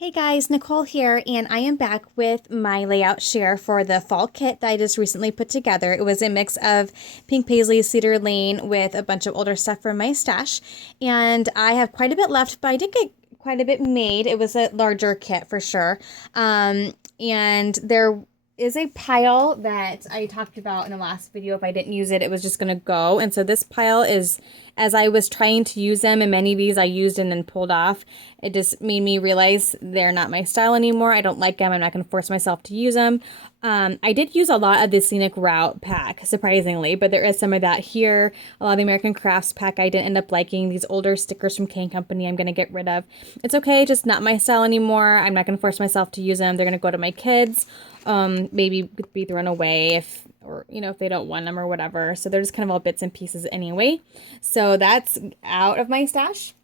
Hey guys, Nicole here, and I am back with my layout share for the fall kit that I just recently put together. It was a mix of pink paisley, cedar lane with a bunch of older stuff from my stash, and I have quite a bit left, but I did get quite a bit made. It was a larger kit for sure, and there is a pile that I talked about in the last video. If I didn't use it, it was just going to go, and so this pile is, as I was trying to use them, and many of these I used and then pulled off, it just made me realize they're not my style anymore. I don't like them. I'm not going to force myself to use them. I did use a lot of the Scenic Route pack, surprisingly, but there is some of that here. A lot of the American Crafts pack I didn't end up liking. These older stickers from Kane Company I'm going to get rid of. It's okay, just not my style anymore. I'm not going to force myself to use them. They're going to go to my kids. Maybe be thrown away if they don't want them or whatever. So they're just kind of all bits and pieces anyway. So that's out of my stash.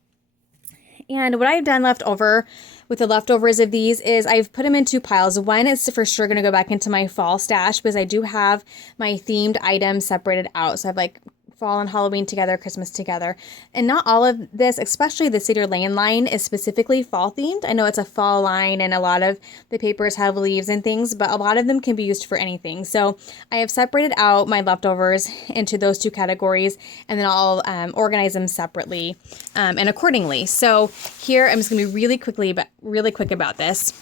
And what I've done left over with the leftovers of these is I've put them in two piles. One is for sure going to go back into my fall stash because I do have my themed items separated out. So I have like fall and Halloween together, Christmas together. And not all of this, especially the Cedar Lane line, is specifically fall themed. I know it's a fall line and a lot of the papers have leaves and things, but a lot of them can be used for anything. So I have separated out my leftovers into those two categories, and then I'll organize them separately and accordingly. So here I'm just gonna be really quick about this.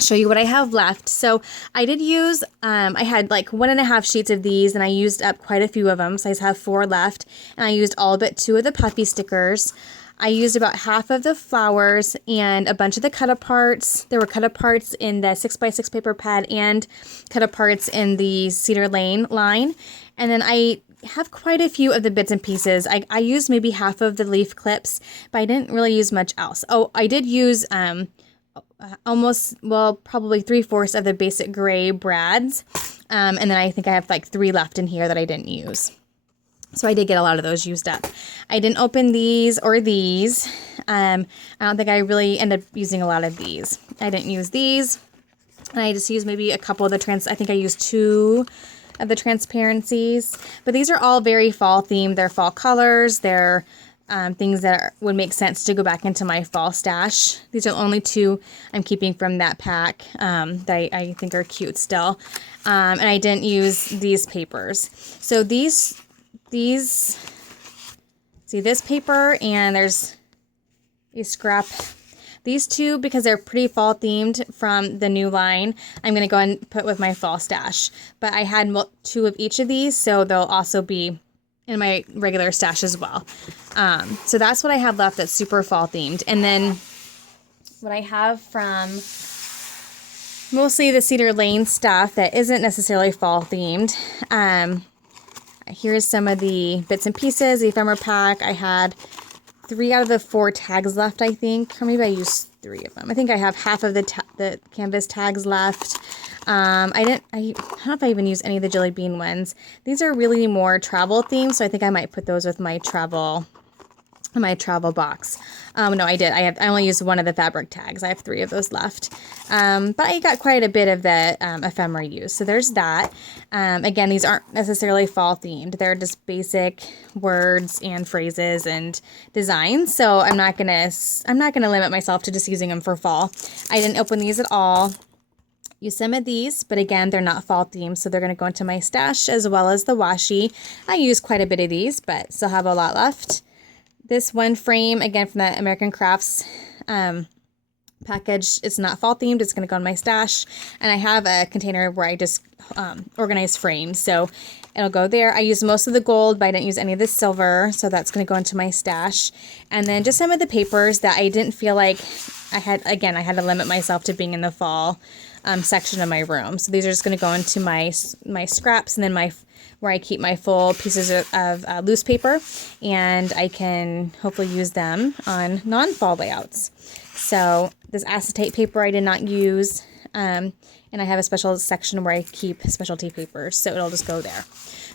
Show you what I have left. So I did use, I had like 1.5 sheets of these and I used up quite a few of them. So I just have 4 left, and I used all but 2 of the puffy stickers. I used about half of the flowers and a bunch of the cut-aparts. There were cut-aparts in the 6x6 paper pad and cut-aparts in the Cedar Lane line. And then I have quite a few of the bits and pieces. I used maybe half of the leaf clips, but I didn't really use much else. Oh, I did use probably 3/4 of the basic gray brads. And then I think I have like 3 left in here that I didn't use. So I did get a lot of those used up. I didn't open these or these. I don't think I really ended up using a lot of these. I didn't use these. I just used maybe a couple of the I think I used 2 of the transparencies. But these are all very fall themed. They're fall colors. They're things that would make sense to go back into my fall stash. These are only 2 I'm keeping from that pack that I think are cute still. And I didn't use these papers. So these, see this paper, and there's a scrap. These 2, because they're pretty fall themed from the new line, I'm going to go and put with my fall stash. But I had 2 of each of these, so they'll also be in my regular stash as well. So that's what I have left that's super fall themed. And then what I have from mostly the Cedar Lane stuff that isn't necessarily fall themed. Here's some of the bits and pieces, the ephemera pack. I had 3 out of the 4 tags left, I think, or maybe I used 3 of them. I think I have half of the canvas tags left. I don't know if I even used any of the jelly bean ones. These are really more travel themed, so I think I might put those with my travel box. No, I did. I only used 1 of the fabric tags. I have 3 of those left. But I got quite a bit of the ephemera used. So there's that. Again, these aren't necessarily fall themed. They're just basic words and phrases and designs. So I'm not gonna limit myself to just using them for fall. I didn't open these at all. Use some of these, but again, they're not fall themed, so they're going to go into my stash as well as the washi. I use quite a bit of these, but still have a lot left. This one frame, again, from the American Crafts package, it's not fall themed. It's going to go in my stash. And I have a container where I just organize frames, so it'll go there. I used most of the gold, but I didn't use any of the silver, so that's going to go into my stash. And then just some of the papers that I didn't feel like I had to limit myself to being in the fall section of my room. So these are just going to go into my scraps, and then where I keep my full pieces of loose paper, and I can hopefully use them on non-fall layouts. So this acetate paper I did not use, and I have a special section where I keep specialty papers, so it'll just go there.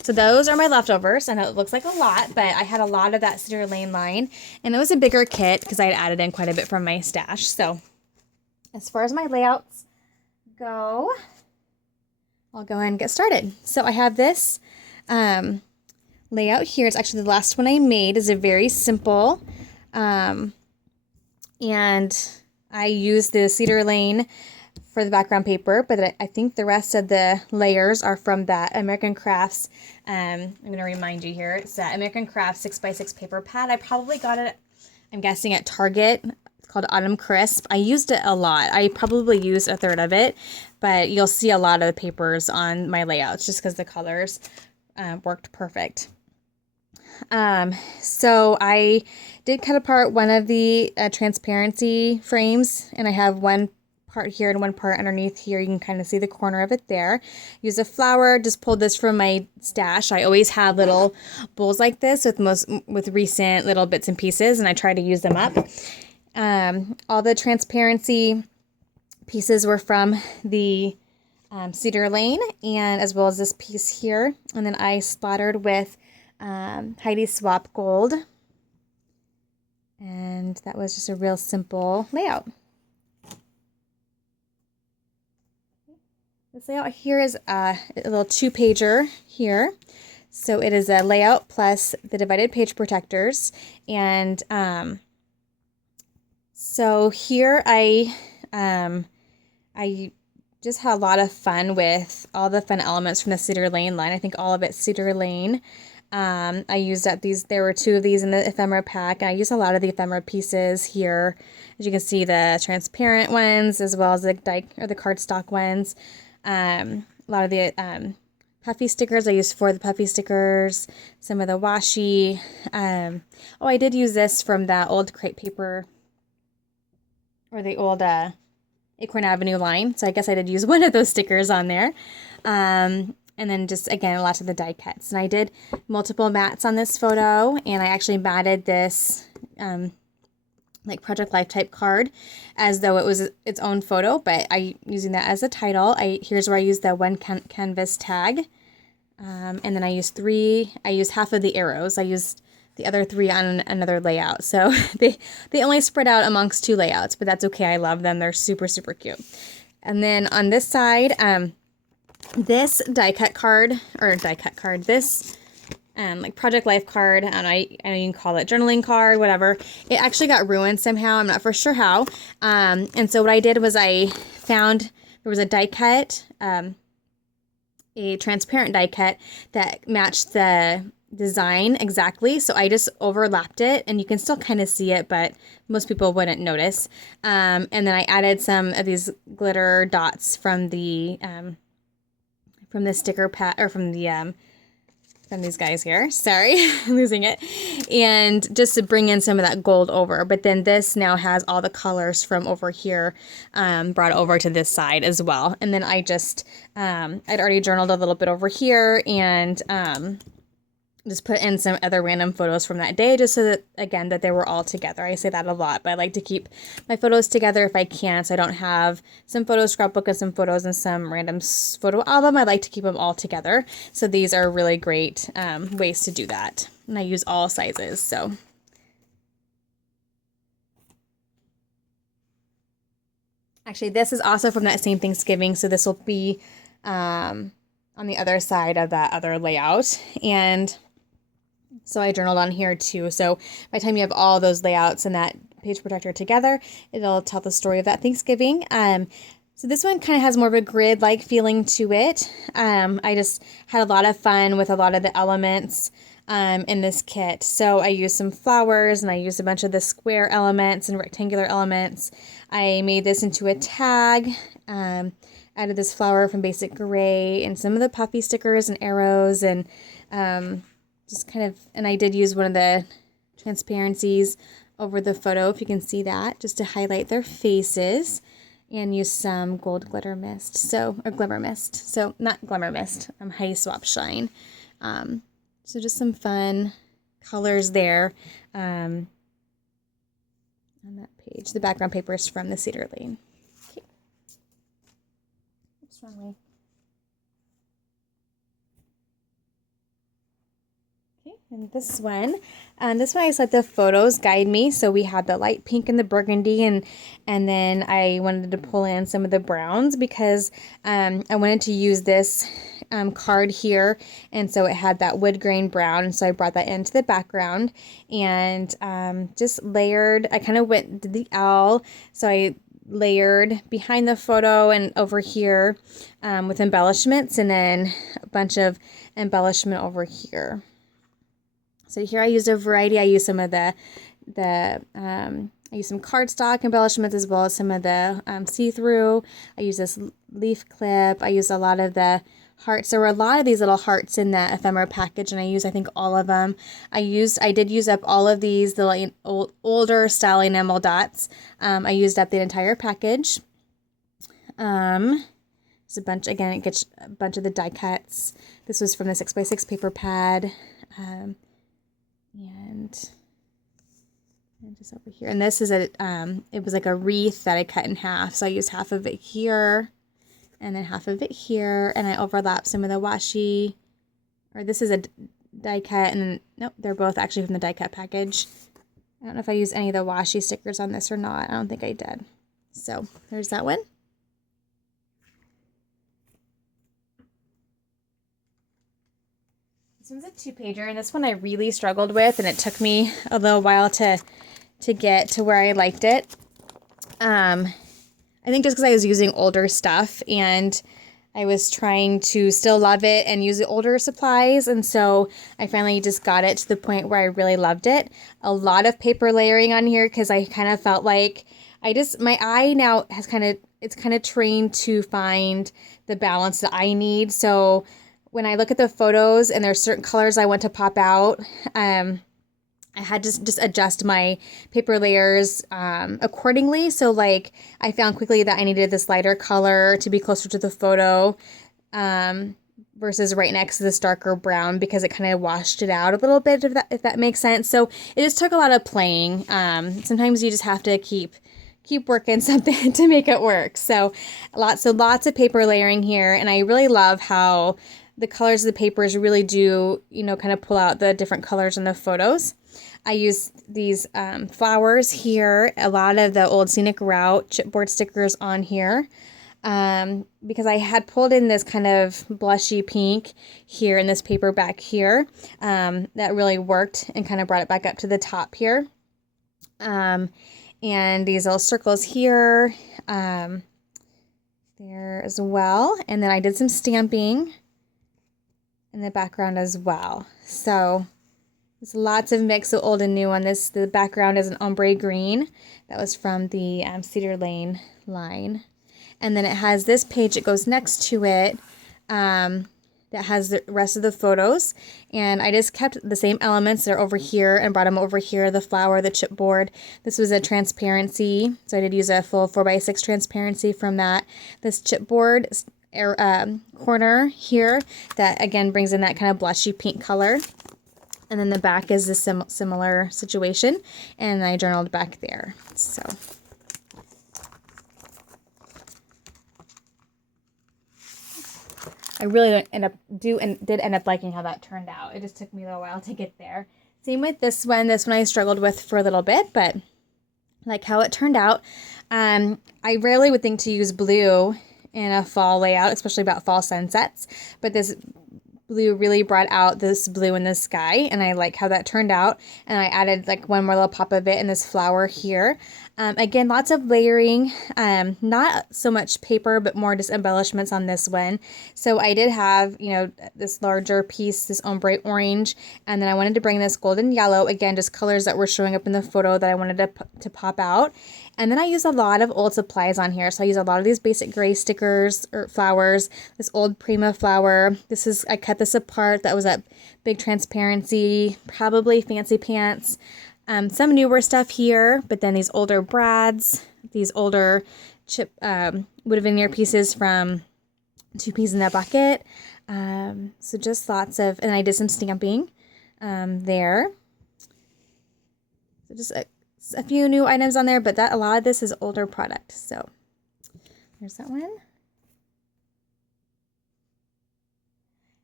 So those are my leftovers. I know it looks like a lot, but I had a lot of that Cedar Lane line, and it was a bigger kit because I had added in quite a bit from my stash. So as far as my layouts go, I'll go ahead and get started. So I have this layout here. It's actually the last one I made. Is a very simple, and I used the Cedar Lane for the background paper, but I think the rest of the layers are from that American Crafts. I'm going to remind you here. It's that American Crafts 6x6 paper pad. I probably got it, I'm guessing, at Target. It's called Autumn Crisp. I used it a lot. I probably used a third of it, but you'll see a lot of the papers on my layouts just because the colors worked perfect. So I did cut apart one of the transparency frames, and I have one part here and one part underneath here. You can kind of see the corner of it there. Use a flower, just pulled this from my stash. I always have little bowls like this with recent little bits and pieces, and I try to use them up. All the transparency pieces were from the Cedar Lane, and as well as this piece here. And then I splattered with Heidi Swap Gold, and that was just a real simple layout. This layout here is a little 2-pager here. So it is a layout plus the divided page protectors. And so here I just had a lot of fun with all the fun elements from the Cedar Lane line. I think all of it's Cedar Lane. I used up there were 2 of these in the ephemera pack, and I used a lot of the ephemera pieces here. As you can see, the transparent ones as well as the cardstock ones. A lot of the puffy stickers I used for the puffy stickers, some of the washi. Oh, I did use this from that old crepe paper, or the old Acorn Avenue line. So I guess I did use one of those stickers on there. And then just, again, lots of the die cuts. And I did multiple mats on this photo, and I actually matted this like Project Life type card as though it was its own photo, but using that as a title. Here's where I used that one canvas tag. And then I used half of the arrows. I used the other 3 on another layout. So they only spread out amongst 2 layouts, but that's okay. I love them. They're super, super cute. And then on this side, this this like Project Life card, and I know you can call it journaling card, whatever. It actually got ruined somehow. I'm not for sure how. And so what I did was I found there was a die cut, a transparent die cut that matched the design exactly. So I just overlapped it, and you can still kind of see it, but most people wouldn't notice. And then I added some of these glitter dots from the sticker pad, or from these guys here. Sorry, I'm losing it. And just to bring in some of that gold over. But then this now has all the colors from over here brought over to this side as well. And then I just, I'd already journaled a little bit over here, and just put in some other random photos from that day, just so that, again, that they were all together. I say that a lot, but I like to keep my photos together if I can, so I don't have some photo scrapbook and some photos and some random photo album. I like to keep them all together. So these are really great ways to do that. And I use all sizes, so. Actually, this is also from that same Thanksgiving, so this will be on the other side of that other layout. And so I journaled on here too. So by the time you have all those layouts and that page protector together, it'll tell the story of that Thanksgiving. So this one kind of has more of a grid-like feeling to it. I just had a lot of fun with a lot of the elements in this kit. So I used some flowers, and I used a bunch of the square elements and rectangular elements. I made this into a tag. Added this flower from Basic Gray, and some of the puffy stickers and arrows, and just kind of, and I did use one of the transparencies over the photo, if you can see that, just to highlight their faces, and use some gold glitter mist, or glimmer mist. So not glimmer mist, Heidi Swap Shine. So just some fun colors there on that page. The background paper is from the Cedar Lane. Okay. Oops, wrong way. And this one I just let the photos guide me. So we had the light pink and the burgundy, and then I wanted to pull in some of the browns because I wanted to use this card here, and so it had that wood grain brown, and so I brought that into the background and just layered. I kind of did the owl, so I layered behind the photo and over here with embellishments, and then a bunch of embellishment over here. So here I used a variety. I used some of I used some cardstock embellishments as well as some of the see-through. I used this leaf clip. I used a lot of the hearts. There were a lot of these little hearts in that ephemera package, and I used, I think, all of them. I did use up all of these little older style enamel dots. I used up the entire package. There's a bunch, again, it gets a bunch of the die cuts. This was from the 6x6 paper pad. And just over here. And this is it was like a wreath that I cut in half. So I used half of it here and then half of it here. And I overlapped some of the washi, or this is a die cut, and then, nope, they're both actually from the die cut package. I don't know if I used any of the washi stickers on this or not. I don't think I did. So there's that one. This one's a 2-pager, and this one I really struggled with, and it took me a little while to get to where I liked it. I think just because I was using older stuff and I was trying to still love it and use the older supplies, and so I finally just got it to the point where I really loved it. A lot of paper layering on here because I kind of felt like my eye now has it's kind of trained to find the balance that I need. So when I look at the photos and there's certain colors I want to pop out, I had to just adjust my paper layers accordingly. So like I found quickly that I needed this lighter color to be closer to the photo versus right next to this darker brown, because it kind of washed it out a little bit, if that makes sense. So it just took a lot of playing. Sometimes you just have to keep working something to make it work. So lots of paper layering here, and I really love how the colors of the papers really do, kind of pull out the different colors in the photos. I use these flowers here, a lot of the old Scenic Route chipboard stickers on here, because I had pulled in this kind of blushy pink here in this paper back here. That really worked and kind of brought it back up to the top here. And these little circles here, there as well. And then I did some stamping in the background as well. So there's lots of mix of old and new on this. The background is an ombre green. That was from the Cedar Lane line. And then it has this page that goes next to it that has the rest of the photos. And I just kept the same elements that are over here and brought them over here. The flower, the chipboard. This was a transparency. So I did use a full 4x6 transparency from that. This chipboard corner here that again brings in that kind of blushy pink color. And then the back is a similar situation, and I journaled back there. So I really did end up liking how that turned out. It just took me a little while to get there. Same with this one. This one I struggled with for a little bit, but I like how it turned out. I rarely would think to use blue in a fall layout, especially about fall sunsets, but this blue really brought out this blue in the sky, and I like how that turned out. And I added like one more little pop of it in this flower here. Again, lots of layering, not so much paper, but more just embellishments on this one. So I did have, this larger piece, this ombre orange, and then I wanted to bring this golden yellow, again, just colors that were showing up in the photo that I wanted to pop out. And then I use a lot of old supplies on here. So I use a lot of these basic gray stickers or flowers, this old Prima flower. I cut this apart. That was that big transparency, probably Fancy Pants. Some newer stuff here, but then these older brads, these older wood veneer pieces from Two Peas in a Bucket. So just lots of, and I did some stamping there. So just a few new items on there, but a lot of this is older product. So there's that one.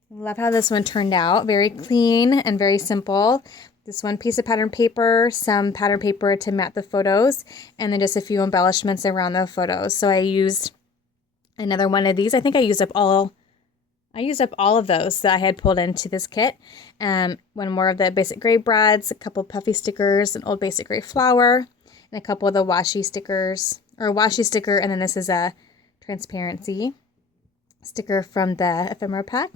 Love how this one turned out. Very clean and very simple. This one piece of pattern paper, some pattern paper to mat the photos, and then just a few embellishments around the photos. So I used another one of these. I think I used up all of those that I had pulled into this kit. One more of the basic gray brads, a couple puffy stickers, an old basic gray flower, and a couple of the washi stickers or a washi sticker, and then this is a transparency sticker from the ephemera pack.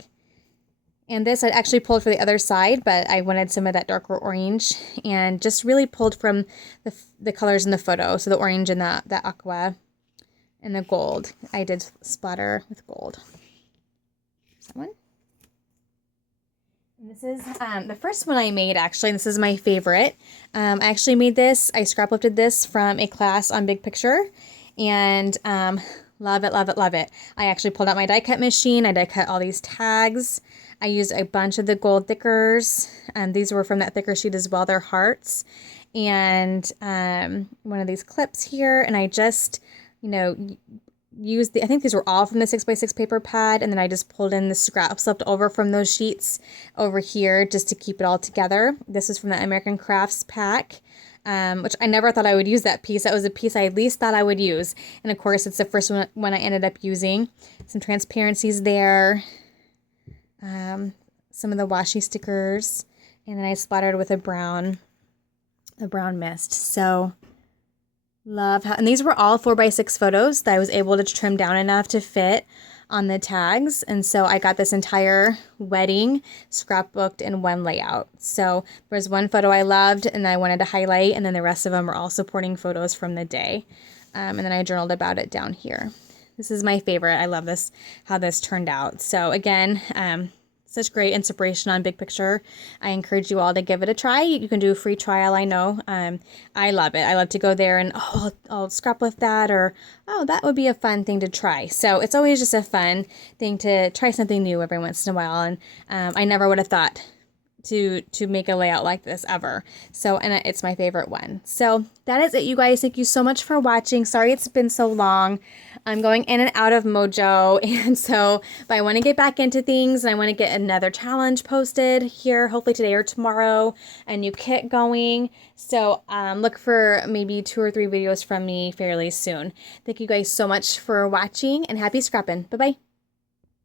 And this I actually pulled for the other side, but I wanted some of that darker orange and just really pulled from the colors in the photo. So the orange and the aqua and the gold. I did splatter with gold. That one. And this is the first one I made, actually, and this is my favorite. I actually made this, I scraplifted this from a class on Big Picture, and love it, love it, love it. I actually pulled out my die cut machine. I die cut all these tags. I used a bunch of the gold thickers. These were from that thicker sheet as well. They're hearts. And one of these clips here. And I just, used I think these were all from the 6x6 paper pad. And then I just pulled in the scraps left over from those sheets over here just to keep it all together. This is from the American Crafts pack. Which I never thought I would use that piece. That was a piece I at least thought I would use. And of course, it's the first one I ended up using. Some transparencies there. Some of the washi stickers. And then I splattered with a brown mist. So, love how, and these were all 4x6 photos that I was able to trim down enough to fit on the tags. And so I got this entire wedding scrapbooked in one layout. So there was one photo I loved and I wanted to highlight, and then the rest of them were all supporting photos from the day. And then I journaled about it down here. This is my favorite. I love this, how this turned out. So again, such great inspiration on Big Picture. I encourage you all to give it a try. You can do a free trial, I know. I love it. I love to go there and, I'll scrap lift that, or, that would be a fun thing to try. So it's always just a fun thing to try something new every once in a while. And I never would have thought to make a layout like this ever. So, and it's my favorite one. So that is it, you guys. Thank you so much for watching. Sorry it's been so long. I'm going in and out of mojo, and so but I want to get back into things, and I want to get another challenge posted here, hopefully today or tomorrow, a new kit going. So look for maybe 2 or 3 videos from me fairly soon. Thank you guys so much for watching, and happy scrapping. Bye-bye.